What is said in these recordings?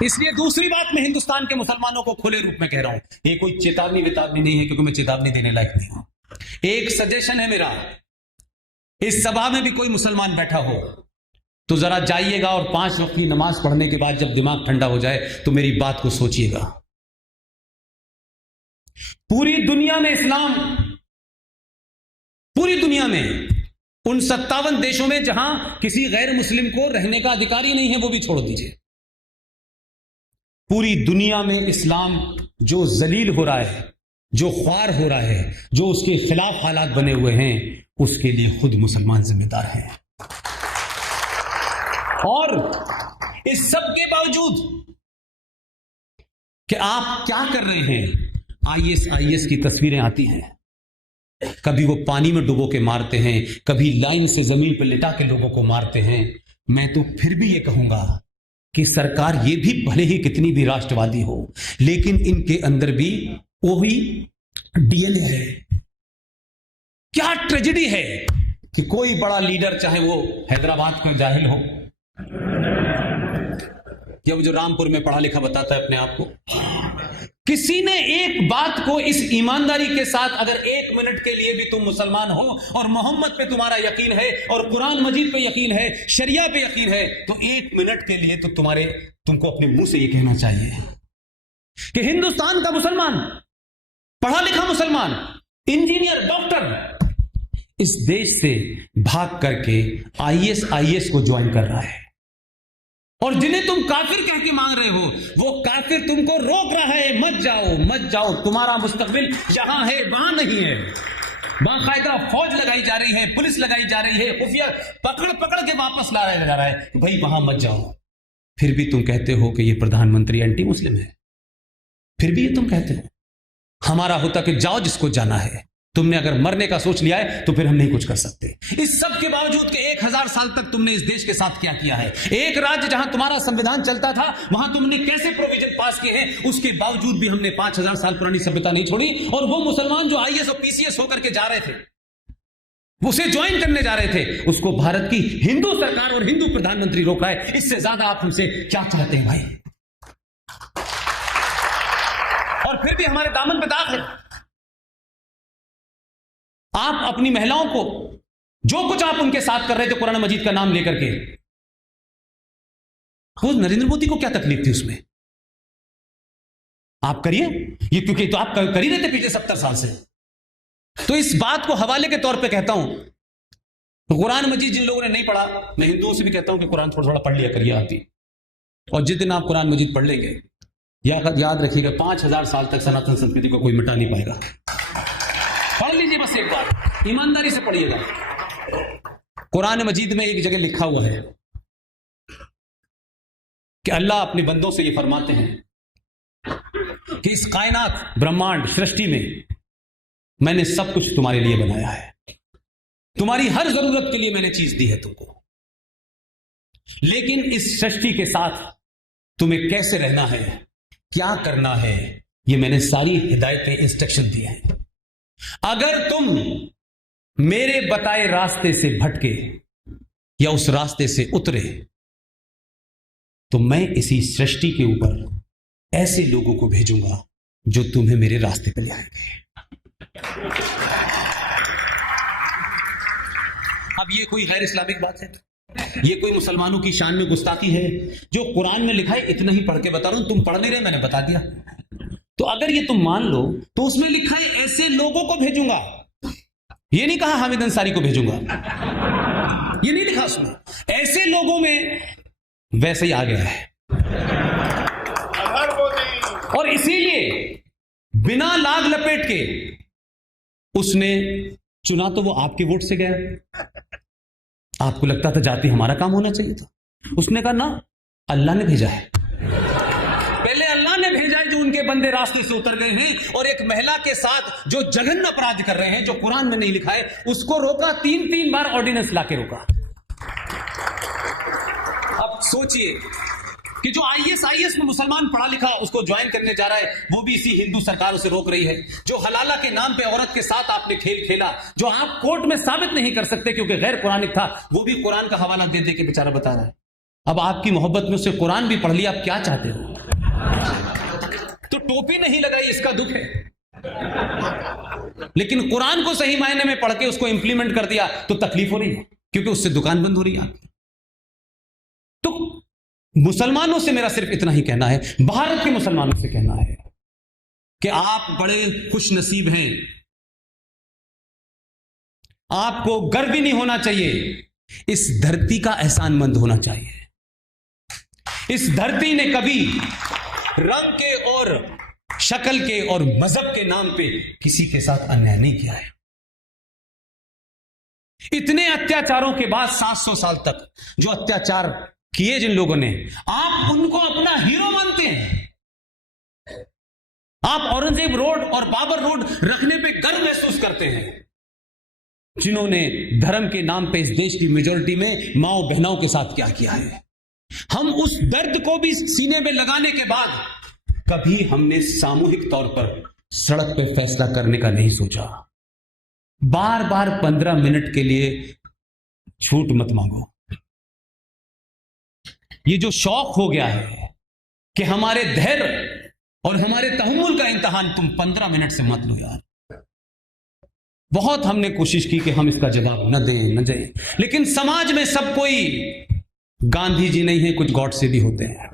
इसलिए दूसरी बात मैं हिंदुस्तान के मुसलमानों को खुले रूप में कह रहा हूं, ये कोई चेतावनी वेतावनी नहीं है, क्योंकि मैं चेतावनी देने लायक नहीं हूं। एक सजेशन है मेरा, इस सभा में भी कोई मुसलमान बैठा हो तो जरा जाइएगा और 5 वक्त की नमाज पढ़ने के बाद जब दिमाग ठंडा हो जाए तो मेरी बात को सोचिएगा। पूरी दुनिया में इस्लाम, पूरी दुनिया में उन 57 देशों में जहां किसी गैर मुस्लिम को रहने का अधिकार ही नहीं है, वो भी छोड़ दीजिए, पूरी दुनिया में इस्लाम जो जलील हो रहा है, जो ख्वार हो रहा है, जो उसके खिलाफ हालात बने हुए हैं, उसके लिए खुद मुसलमान जिम्मेदार हैं। और इस सब के बावजूद कि आप क्या कर रहे हैं, आईएस की तस्वीरें आती हैं, कभी वो पानी में डुबो के मारते हैं, कभी लाइन से जमीन पर लिटा के लोगों को मारते हैं। मैं तो फिर भी ये कहूंगा कि सरकार ये भी भले ही कितनी भी राष्ट्रवादी हो, लेकिन इनके अंदर भी वही डीएनए है। क्या ट्रेजेडी है कि कोई बड़ा लीडर, चाहे वो हैदराबाद का जाहिल हो या वो जो रामपुर में पढ़ा लिखा बताता है अपने आप को, किसी ने एक बात को इस ईमानदारी के साथ, अगर 1 मिनट के लिए भी तुम मुसलमान हो और मोहम्मद पे तुम्हारा यकीन है और कुरान मजीद पे यकीन है, शरिया पे यकीन है, तो 1 मिनट के लिए तो तुमको अपने मुंह से यह कहना चाहिए कि हिंदुस्तान का मुसलमान, पढ़ा लिखा मुसलमान, इंजीनियर, डॉक्टर इस देश से भाग करके आईएस को ज्वाइन कर रहा है, और जिन्हें तुम काफिर कह के मांग रहे हो, वो काफिर तुमको रोक रहा है, मत जाओ, तुम्हारा मुस्तकबिल यहां है, वहां नहीं है। बाकायदा फौज लगाई जा रही है, पुलिस लगाई जा रही है, खुफिया पकड़ के वापस लाया जा रहा है, भाई वहां मत जाओ। फिर भी तुम कहते हो कि ये प्रधानमंत्री एंटी मुस्लिम है, फिर भी ये तुम कहते हो। हमारा होता कि जाओ जिसको जाना है, तुमने अगर मरने का सोच लिया है तो फिर हम नहीं कुछ कर सकते। इस सब के बावजूद कि 1000 साल तक तुमने इस देश के साथ क्या किया है, एक राज्य जहां तुम्हारा संविधान चलता था वहां तुमने कैसे प्रोविजन पास किए हैं, उसके बावजूद भी हमने 5000 साल पुरानी सभ्यता नहीं छोड़ी। और वो मुसलमान जो आईएएस और पीसीएस होकर के जा रहे थे, उसे ज्वाइन करने जा रहे थे, उसको भारत की हिंदू सरकार और हिंदू प्रधानमंत्री रोका है। इससे ज्यादा आप हमसे क्या चाहते हैं भाई? और फिर भी हमारे दामन पे दाग है। आप अपनी महिलाओं को, जो कुछ आप उनके साथ कर रहे थे कुरान मजीद का नाम लेकर के, वो नरेंद्र मोदी को क्या तकलीफ थी उसमें? आप करिए ये, क्योंकि तो आप कर ही रहे थे पिछले 70 साल से। तो इस बात को हवाले के तौर पे कहता हूं, कुरान मजीद जिन लोगों ने नहीं पढ़ा, मैं हिंदुओं से भी कहता हूं कि कुरान थोड़ा थोड़ा पढ़ लिया करिए आप भी। और जिस दिन आप कुरान मजीद पढ़ लेंगे, याद रखिएगा 5000 साल तक सनातन संस्कृति को कोई मिटा नहीं पाएगा। पढ़ लीजिए बस एक बार, ईमानदारी से पढ़िएगा। कुरान मजीद में एक जगह लिखा हुआ है कि अल्लाह अपने बंदों से ये फरमाते हैं कि इस कायनात, ब्रह्मांड, सृष्टि में मैंने सब कुछ तुम्हारे लिए बनाया है, तुम्हारी हर जरूरत के लिए मैंने चीज दी है तुमको, लेकिन इस सृष्टि के साथ तुम्हें कैसे रहना है, क्या करना है, ये मैंने सारी हिदायतें, इंस्ट्रक्शन दिए हैं। अगर तुम मेरे बताए रास्ते से भटके या उस रास्ते से उतरे तो मैं इसी सृष्टि के ऊपर ऐसे लोगों को भेजूंगा जो तुम्हें मेरे रास्ते पर ले आएंगे। अब ये कोई गैर इस्लामिक बात है? ये कोई मुसलमानों की शान में गुस्ताखी है? जो कुरान में लिखा है इतना ही पढ़ के बता रहा हूं, तुम पढ़ नहीं रहे, मैंने बता दिया। तो अगर ये तुम मान लो तो उसमें लिखा है ऐसे लोगों को भेजूंगा, ये नहीं कहा हामिद अंसारी को भेजूंगा, ये नहीं लिखा उसमें। ऐसे लोगों में वैसे ही आ गया है, और इसीलिए बिना लाग लपेट के उसने चुना तो वो आपके वोट से गया। आपको लगता था जाति हमारा काम होना चाहिए था, उसने कहा ना, अल्लाह ने भेजा है। पहले अल्लाह ने भेजा है जो उनके बंदे रास्ते से उतर गए हैं, और एक महिला के साथ जो जघन्य अपराध कर रहे हैं, जो कुरान में नहीं लिखा है, उसको रोका, 3 बार ऑर्डिनेंस लाके रोका। अब सोचिए कि जो आईएस में मुसलमान पढ़ा लिखा उसको ज्वाइन करने जा रहा है, वो भी इसी हिंदू सरकारों से रोक रही है। जो हलाला के नाम पे औरत के साथ आपने खेल खेला, जो आप कोर्ट में साबित नहीं कर सकते क्योंकि गैर कुरानिक था, वो भी कुरान का हवाला दे दे के बेचारा बता रहा है। अब आपकी मोहब्बत में उससे कुरान भी पढ़ लिया, आप क्या चाहते हो? तो टोपी नहीं लगाई इसका दुख है, लेकिन कुरान को सही मायने में पढ़ के उसको इंप्लीमेंट कर दिया तो तकलीफ हो रही है, क्योंकि उससे दुकान बंद हो रही है आपकी। तो मुसलमानों से मेरा सिर्फ इतना ही कहना है, भारत के मुसलमानों से कहना है कि आप बड़े खुश नसीब हैं, आपको गर्व भी नहीं होना चाहिए, इस धरती का एहसानमंद होना चाहिए। इस धरती ने कभी रंग के और शक्ल के और मजहब के नाम पे किसी के साथ अन्याय नहीं किया है। इतने अत्याचारों के बाद 700 साल तक जो अत्याचार किए जिन लोगों ने, आप उनको अपना हीरो मानते हैं। आप औरंगजेब रोड और बाबर रोड रखने पे गर्व महसूस करते हैं, जिन्होंने धर्म के नाम पे इस देश की मेजॉरिटी में माओ बहनों के साथ क्या किया है। हम उस दर्द को भी सीने में लगाने के बाद कभी हमने सामूहिक तौर पर सड़क पे फैसला करने का नहीं सोचा। बार बार 15 मिनट के लिए झूठ मत मांगो। ये जो शौक हो गया है कि हमारे धैर्य और हमारे तहम्मुल का इम्तिहान तुम 15 मिनट से मत लो यार। बहुत हमने कोशिश की कि हम इसका जवाब न दें, लेकिन समाज में सब कोई गांधी जी नहीं है, कुछ गॉड से भी होते हैं।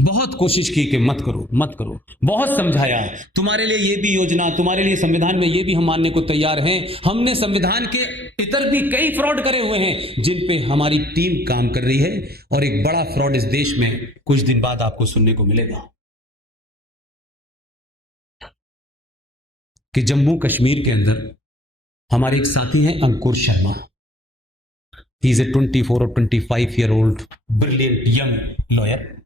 बहुत कोशिश की कि मत करो मत करो, बहुत समझाया, तुम्हारे लिए ये भी योजना, तुम्हारे लिए संविधान में ये भी हम मानने को तैयार हैं। हमने संविधान के इतर भी कई फ्रॉड करे हुए हैं जिन पे हमारी टीम काम कर रही है, और एक बड़ा फ्रॉड इस देश में कुछ दिन बाद आपको सुनने को मिलेगा कि जम्मू कश्मीर के अंदर हमारे एक साथी हैं अंकुर शर्मा। ही इज ए 24 और 25 year old brilliant young lawyer.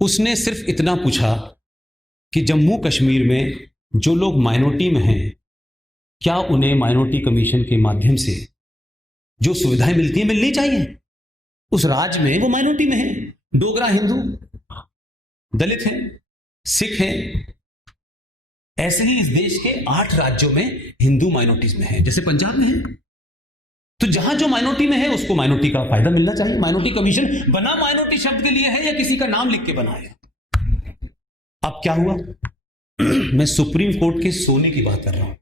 उसने सिर्फ इतना पूछा कि जम्मू कश्मीर में जो लोग माइनॉरिटी में हैं, क्या उन्हें माइनॉरिटी कमीशन के माध्यम से जो सुविधाएं मिलती हैं मिलनी चाहिए। उस राज्य में वो माइनॉरिटी में है, डोगरा हिंदू, दलित हैं, सिख हैं। ऐसे ही इस देश के 8 राज्यों में हिंदू माइनॉरिटीज में है, जैसे पंजाब में है। तो जहां जो माइनॉरिटी में है उसको माइनॉरिटी का फायदा मिलना चाहिए। माइनॉरिटी कमीशन बना माइनॉरिटी शब्द के लिए है या किसी का नाम लिख के बना है। अब क्या हुआ मैं सुप्रीम कोर्ट के सोने की बात कर रहा हूं।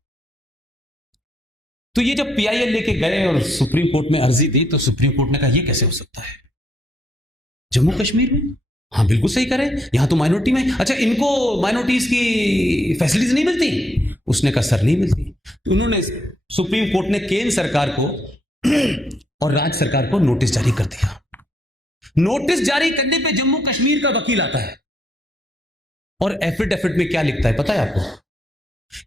तो ये जब पीआईएल लेके गए और सुप्रीम कोर्ट में अर्जी दी, तो सुप्रीम कोर्ट ने कहा यह कैसे हो सकता है जम्मू कश्मीर में। हाँ बिल्कुल सही करें, यहां तो माइनॉरिटी में, अच्छा इनको माइनॉरिटीज की फैसिलिटीज नहीं मिलती। उसने कहा सर नहीं मिलती। तो उन्होंने, सुप्रीम कोर्ट ने केंद्र सरकार को और राज्य सरकार को नोटिस जारी कर दिया। नोटिस जारी करने पे जम्मू कश्मीर का वकील आता है और एफिडेविट में क्या लिखता है पता है आपको,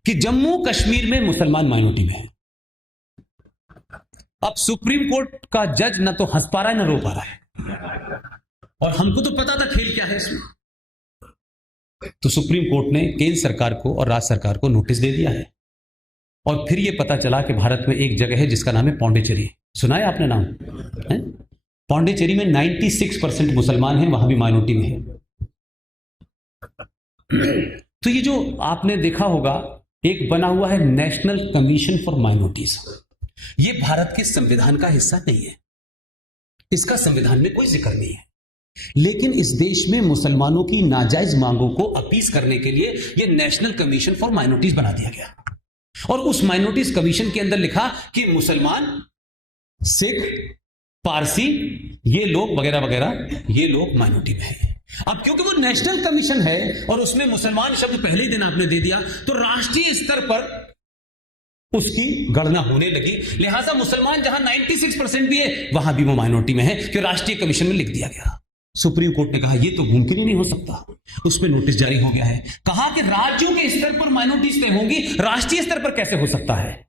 कि जम्मू कश्मीर में मुसलमान माइनॉरिटी में है। अब सुप्रीम कोर्ट का जज ना तो हंस पा रहा है ना रो पा रहा है, और हमको तो पता था खेल क्या है इसमें। तो सुप्रीम कोर्ट ने केंद्र सरकार को और राज्य सरकार को नोटिस दे दिया है। और फिर यह पता चला कि भारत में एक जगह है जिसका नाम है पौंडीचेरी। सुना है आपने नाम है? पौंडीचेरी में 96% मुसलमान हैं, वहां भी माइनॉरिटी में है। तो ये जो आपने देखा होगा एक बना हुआ है नेशनल कमीशन फॉर माइनॉरिटीज, ये भारत के संविधान का हिस्सा नहीं है, इसका संविधान में कोई जिक्र नहीं है। लेकिन इस देश में मुसलमानों की नाजायज मांगों को अपील करने के लिए यह नेशनल कमीशन फॉर माइनॉरिटीज बना दिया गया। और उस माइनॉरिटीज कमीशन के अंदर लिखा कि मुसलमान, सिख, पारसी, ये लोग वगैरह वगैरह, ये लोग माइनॉरिटी में हैं। अब क्योंकि वो नेशनल कमीशन है और उसमें मुसलमान शब्द पहले ही दिन आपने दे दिया, तो राष्ट्रीय स्तर पर उसकी गणना होने लगी। लिहाजा मुसलमान जहां 96% भी है वहां भी वो माइनॉरिटी में है, कि राष्ट्रीय कमीशन में लिख दिया गया। सुप्रीम कोर्ट ने कहा यह तो मुमकिन ही नहीं हो सकता। उस पर नोटिस जारी हो गया है, कहा कि राज्यों के स्तर पर माइनॉरिटीज तय होंगी, राष्ट्रीय स्तर पर कैसे हो सकता है।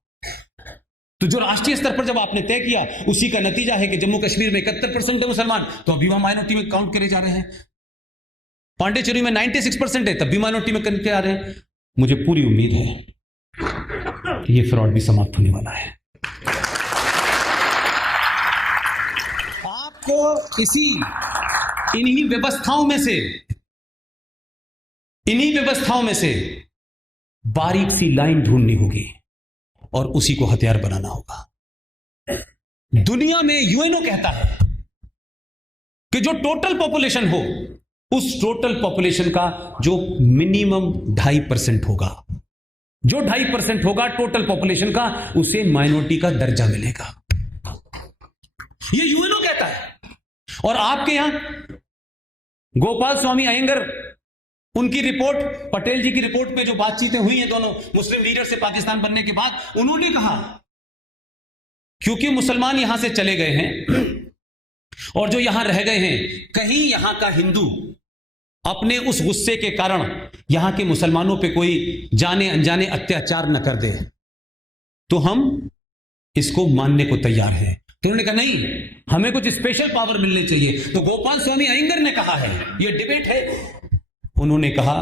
तो जो राष्ट्रीय स्तर पर जब आपने तय किया उसी का नतीजा है कि जम्मू कश्मीर में 71% है मुसलमान, तो अभी वहां माइनॉरिटी में काउंट करे जा रहे हैं। पांडेचेरी में 96% है, तब भी माइनॉरिटी में करके आ रहे हैं। मुझे पूरी उम्मीद है कि यह फ्रॉड भी समाप्त होने वाला है। आपको इन्हीं व्यवस्थाओं में से बारीक सी लाइन ढूंढनी होगी और उसी को हथियार बनाना होगा। दुनिया में यूएनओ कहता है कि जो टोटल पॉपुलेशन हो, उस टोटल पॉपुलेशन का जो मिनिमम 2.5% होगा, जो 2.5% होगा टोटल पॉपुलेशन का, उसे माइनॉरिटी का दर्जा मिलेगा। ये यूएनओ कहता है। और आपके यहां गोपाल स्वामी अयंगर, उनकी रिपोर्ट, पटेल जी की रिपोर्ट पे जो बातचीतें हुई हैं दोनों मुस्लिम लीडर से पाकिस्तान बनने के बाद, उन्होंने कहा क्योंकि मुसलमान यहां से चले गए हैं और जो यहां रह गए हैं, कहीं यहां का हिंदू अपने उस गुस्से के कारण यहां के मुसलमानों पे कोई जाने अनजाने अत्याचार न कर दे, तो हम इसको मानने को तैयार हैं। तो उन्होंने कहा नहीं, हमें कुछ स्पेशल पावर मिलने चाहिए। तो गोपाल स्वामी अयंगर ने कहा है, यह डिबेट है, उन्होंने कहा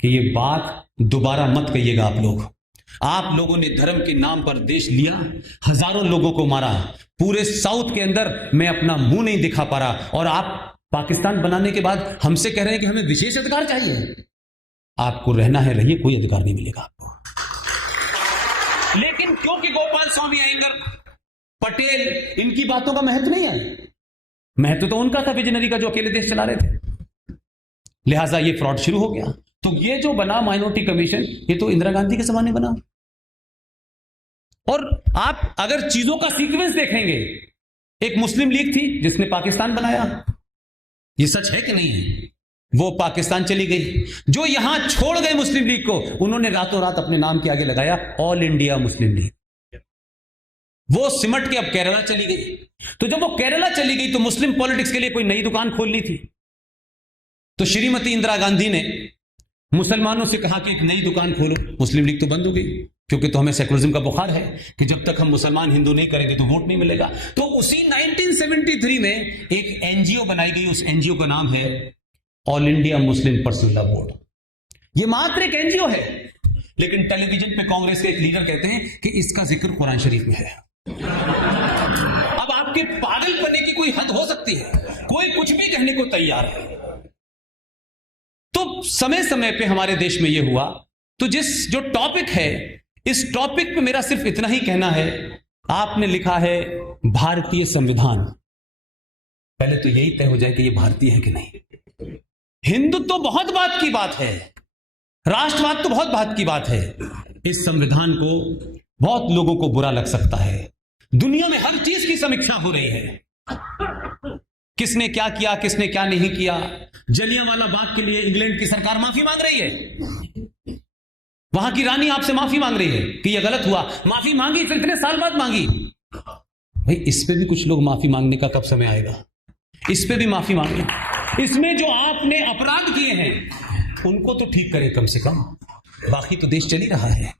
कि यह बात दोबारा मत कहिएगा आप लोगों ने धर्म के नाम पर देश लिया, हजारों लोगों को मारा, पूरे साउथ के अंदर मैं अपना मुंह नहीं दिखा पा रहा, और आप पाकिस्तान बनाने के बाद हमसे कह रहे हैं कि हमें विशेष अधिकार चाहिए। आपको रहना है रहिए, कोई अधिकार नहीं मिलेगा आपको। लेकिन क्योंकि गोपाल स्वामी अयंगर, पटेल, इनकी बातों का महत्व नहीं है, महत्व तो उनका था विजनरी का, जो अकेले देश चला रहे थे, लिहाजा ये फ्रॉड शुरू हो गया। तो ये जो बना माइनॉरिटी कमीशन, ये तो इंदिरा गांधी के जमाने बना। और आप अगर चीजों का सीक्वेंस देखेंगे, एक मुस्लिम लीग थी जिसने पाकिस्तान बनाया, ये सच है कि नहीं है? वो पाकिस्तान चली गई। जो यहां छोड़ गए मुस्लिम लीग को, उन्होंने रातों रात अपने नाम के आगे लगाया ऑल इंडिया मुस्लिम लीग। वो सिमट के अब केरला चली गई। तो जब वो केरला चली गई तो मुस्लिम पॉलिटिक्स के लिए कोई नई दुकान खोलनी थी। तो श्रीमती इंदिरा गांधी ने मुसलमानों से कहा कि एक नई दुकान खोलो। मुस्लिम लीग तो बंद हो गई, क्योंकि तो हमें सेकुलरिज्म का बुखार है कि जब तक हम मुसलमान हिंदू नहीं करेंगे तो वोट नहीं मिलेगा। तो उसी 1973 में एक एनजीओ बनाई गई। उस एनजीओ का नाम है all India Muslim personal law board. ये मात्र एक एनजीओ है, लेकिन टेलीविजन पे कांग्रेस के एक लीडर कहते हैं कि इसका जिक्र कुरान शरीफ में है। अब आपके पागलपने की कोई हद हो सकती है, कोई कुछ भी कहने को तैयार है। तो समय समय पे हमारे देश में यह हुआ। तो जो टॉपिक है, इस टॉपिक पे मेरा सिर्फ इतना ही कहना है, आपने लिखा है भारतीय संविधान, पहले तो यही तय हो जाए कि यह भारतीय है कि नहीं। हिंदुत्व तो बहुत बात की बात है, राष्ट्रवाद तो बहुत बात की बात है। इस संविधान को बहुत लोगों को बुरा लग सकता है। दुनिया में हर चीज की समीक्षा हो रही है, किसने क्या किया, किसने क्या नहीं किया। जलियांवाला बाग के लिए इंग्लैंड की सरकार माफी मांग रही है, वहां की रानी आपसे माफी मांग रही है कि यह गलत हुआ। माफी मांगी तो इतने साल बाद मांगी। भाई इस पे भी कुछ लोग माफी मांगने का कब समय आएगा, इस पे भी माफी मांगे। इसमें जो आपने अपराध किए हैं उनको तो ठीक करें कम से कम, बाकी तो देश चल ही रहा है।